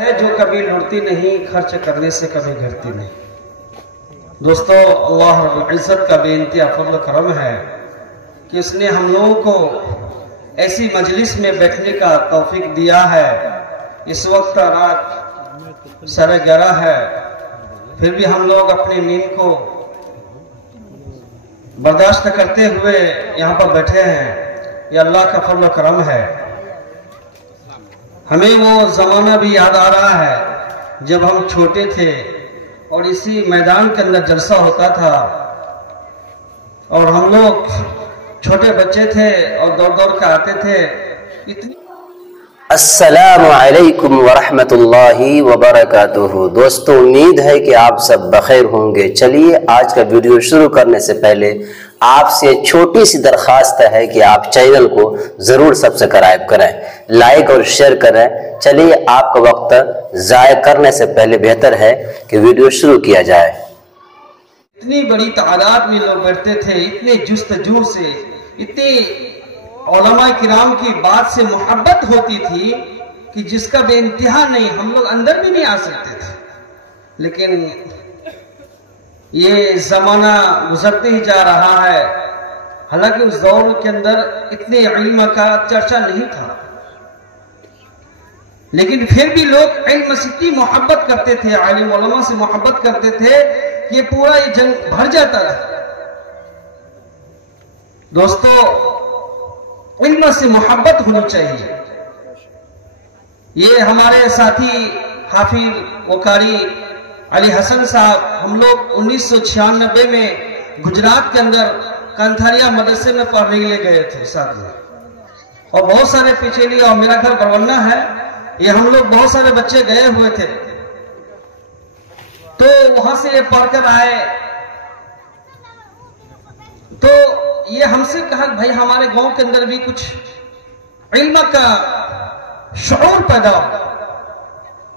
है जो कभी लुटती नहीं, खर्च करने से कभी घटती नहीं। दोस्तों, अल्लाह रब्बुल इज्जत का बेइंतहा फज़ल करम है कि उसने हम लोगों को ऐसी मजलिस में बैठने का तौफीक दिया है। इस वक्त रात 11:30 है, फिर भी हम लोग अपनी नींद को बर्दाश्त करते हुए यहाँ पर बैठे हैं। ये अल्लाह का फज़ल करम है। हमें वो ज़माना भी याद आ रहा है जब हम छोटे थे और इसी मैदान के अंदर जलसा होता था और हम लोग छोटे बच्चे थे और दौड़ दौड़ कर आते थे। इतनी अस्सलामु अलैकुम वरहमतुल्लाहि वबरकातुहू। दोस्तों, उम्मीद है कि आप सब बखैर होंगे। चलिए, आज का वीडियो शुरू करने से पहले आपसे छोटी सी दरख्वास्त है कि आप चैनल को जरूर सब्सक्राइब करें, लाइक और शेयर करें। चलिए, आपका वक्त ज़ाय करने से पहले बेहतर है कि वीडियो शुरू किया जाए। इतनी बड़ी तादाद में लोग बैठते थे, इतने जुस्तजू से, इतनी उलमाए किराम की बात से मोहब्बत होती थी कि जिसका बेइंतहा नहीं, हम लोग अंदर भी नहीं आ सकते थे। लेकिन ये जमाना गुजरते ही जा रहा है। हालांकि उस दौर के अंदर इतने इल्म का चर्चा नहीं था, लेकिन फिर भी लोग इल्म से इतनी मोहब्बत करते थे, आलिम उलमा से मोहब्बत करते थे कि ये पूरा ये जंग भर जाता था। दोस्तों, इल्म से मोहब्बत होनी चाहिए। ये हमारे साथी हाफिज वकारी अली हसन साहब, हम लोग 1996 में गुजरात के अंदर कंथारिया मदरसे में पढ़ने के लिए गए थे साथ में, और बहुत सारे पिछली, और मेरा घर बरवन्ना है, ये हम लोग बहुत सारे बच्चे गए हुए थे। तो वहां से ये पढ़कर आए तो ये हमसे कहा भाई हमारे गांव के अंदर भी कुछ इल्म का शऊर पैदा हो,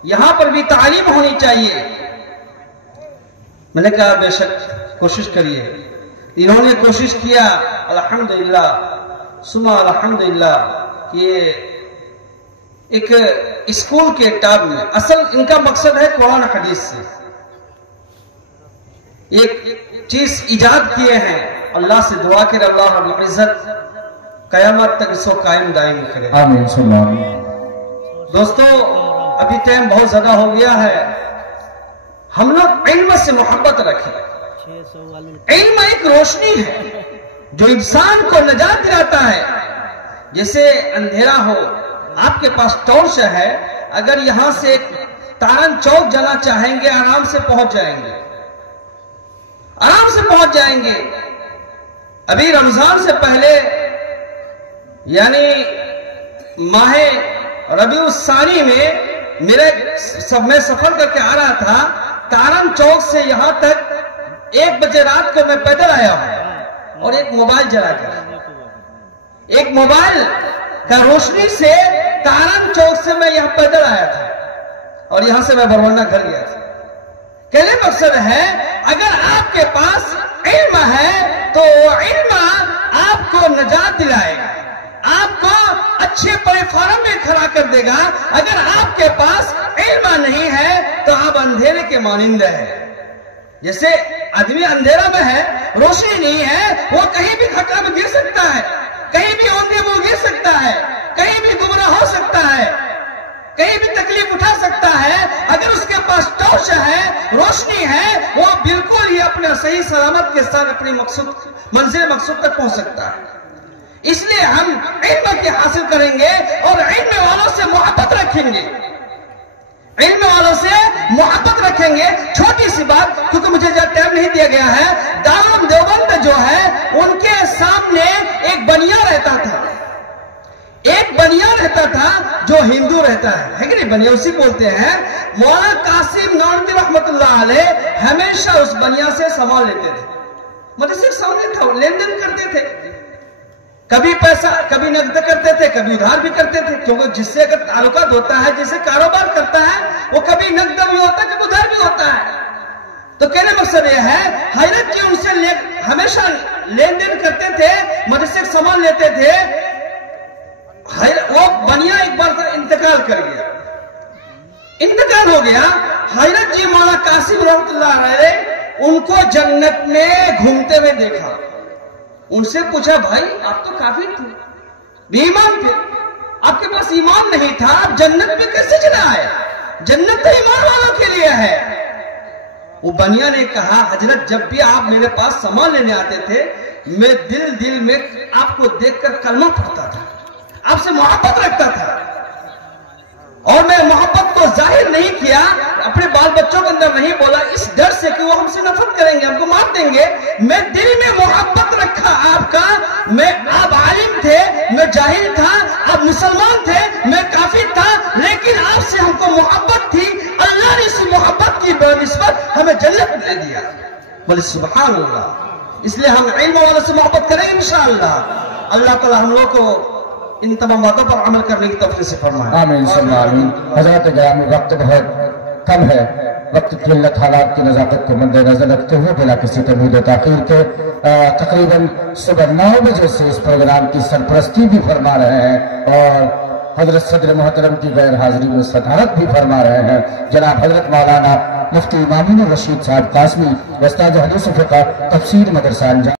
यहां पर भी तालीम होनी चाहिए। मैंने कहा बेशक कोशिश करिए। इन्होंने कोशिश किया, अल्हम्दुलिल्लाह सुमा अल्हम्दुलिल्लाह। ये एक स्कूल के टर्म में असल इनका मकसद है कुरान हदीस से एक चीज इजाद किए हैं। अल्लाह से दुआ करे अल्लाह रब्बुल इज्जत कयामत तक इसको कायम दायम करे, आमीन। दोस्तों, अभी टाइम बहुत ज्यादा हो गया है। हम लोग इल्म से मोहब्बत रखें। इल्म एक रोशनी है जो इंसान को नजात दिलाता है। जैसे अंधेरा हो, आपके पास टॉर्च है, अगर यहां से तारन चौक जाना चाहेंगे आराम से पहुंच जाएंगे, आराम से पहुंच जाएंगे। अभी रमजान से पहले यानी माहे रबीउल सानी में मैं सफर करके आ रहा था तारन चौक से यहां तक 1 बजे रात को मैं पैदल आया हूं, और एक मोबाइल जलाकर, एक मोबाइल का रोशनी से तारन चौक से मैं यहां पैदल आया था, और यहां से मैं बरवन्ना घर गया था। कहने मकसद है, अगर आपके पास इल्म है तो इल्म आपको नजात दिलाएगा, आपको अच्छे प्लेटफॉर्म में खड़ा कर देगा। अगर आपके पास इल्म नहीं है तो आप अंधेरे के मानिंद है। जैसे आदमी अंधेरा में है, रोशनी नहीं है, वो कहीं भी खतरा में गिर सकता है, कहीं भी औंधे वो गिर सकता है, कहीं भी गुमराह हो सकता है, कहीं भी तकलीफ उठा सकता है। अगर उसके पास टॉर्च है, रोशनी है, वो बिल्कुल ही अपने सही सलामत के साथ अपनी मंजिल मकसूद तक पहुंच सकता है। इसलिए हम इल्म के हासिल करेंगे और इल्म वालों से मोहब्बत रखेंगे, इल्म वालों से मोहब्बत रखेंगे। छोटी सी बात, क्योंकि मुझे जब टाइम नहीं दिया गया है, दारुल देवबंद जो है उनके सामने एक बनिया रहता था, एक बनिया रहता था जो हिंदू रहता है कि नहीं, बनिया उसी बोलते हैं। मौलाना कासिम नानवी रहमतुल्लाह अलैह हमेशा उस बनिया से सामान लेते थे, मतलब सिर्फ सामने था, लेन देन करते थे। कभी पैसा, कभी नकद करते थे, कभी उधार भी करते थे, क्योंकि जिससे अगर ताल्लुकात होता है, जिससे कारोबार करता है, वो कभी नकद भी होता है, कभी उधार भी होता है। तो कहने मकसद यह है, हैरत की उनसे हमेशा लेन देन करते थे, मदरसे सामान लेते थे। वो बनिया एक बार इंतकाल कर गया, इंतकाल हो गया। हजरत जी मौला कासिम रहमतुल्लाह अलैह उनको जन्नत में घूमते हुए देखा। उनसे पूछा, भाई आप तो काफिर थे, बेईमान थे, आपके पास ईमान नहीं था, आप जन्नत में कैसे चले आए? जन्नत तो ईमान वालों के लिए है। वो बनिया ने कहा, हजरत जब भी आप मेरे पास सामान लेने आते थे, मैं दिल में आपको देखकर कलमा पढ़ता था, आपसे मोहब्बत रखता था, और मैं मोहब्बत को जाहिर नहीं किया, अपने बाल बच्चों के अंदर नहीं बोला, इस डर से कि वो हमसे नफरत करेंगे, हमको मार देंगे। मैं दिल में मोहब्बत रखा आपका। आप आलिम थे, मैं जाहिल था, आप मुसलमान थे, मैं काफिर था, लेकिन आपसे हमको मोहब्बत थी। अल्लाह ने इस मोहब्बत की निस्बत हमें जन्नत में दे दिया। बोले सुभान अल्लाह। इसलिए हम इल्म वालों से मोहब्बत करेंगे इंशाअल्लाह। अल्लाह ताला हम लोग को इन तमाम बातों पर अमल करने की तौफीक से फरमाए। आमीन सुम्मा आमीन। हज़रत गिरामी, वक्त बहुत कम है, वक्त की किल्लत हालात की नज़ाकत को मद्देनजर रखते हुए बिना किसी तमीद ताख़ीर के तकरीबन सुबह 9 बजे से इस प्रोग्राम की सरपरस्ती भी फरमा रहे हैं और हजरत सदर मोहतरम की गैर हाजिरी में सदारत भी फरमा रहे हैं जनाब हजरत मौलाना मुफ्ती इमामुल रशीद साहब कासमी, उस्ताद हदीस फ़िक़्ह तफसीर मदरसा।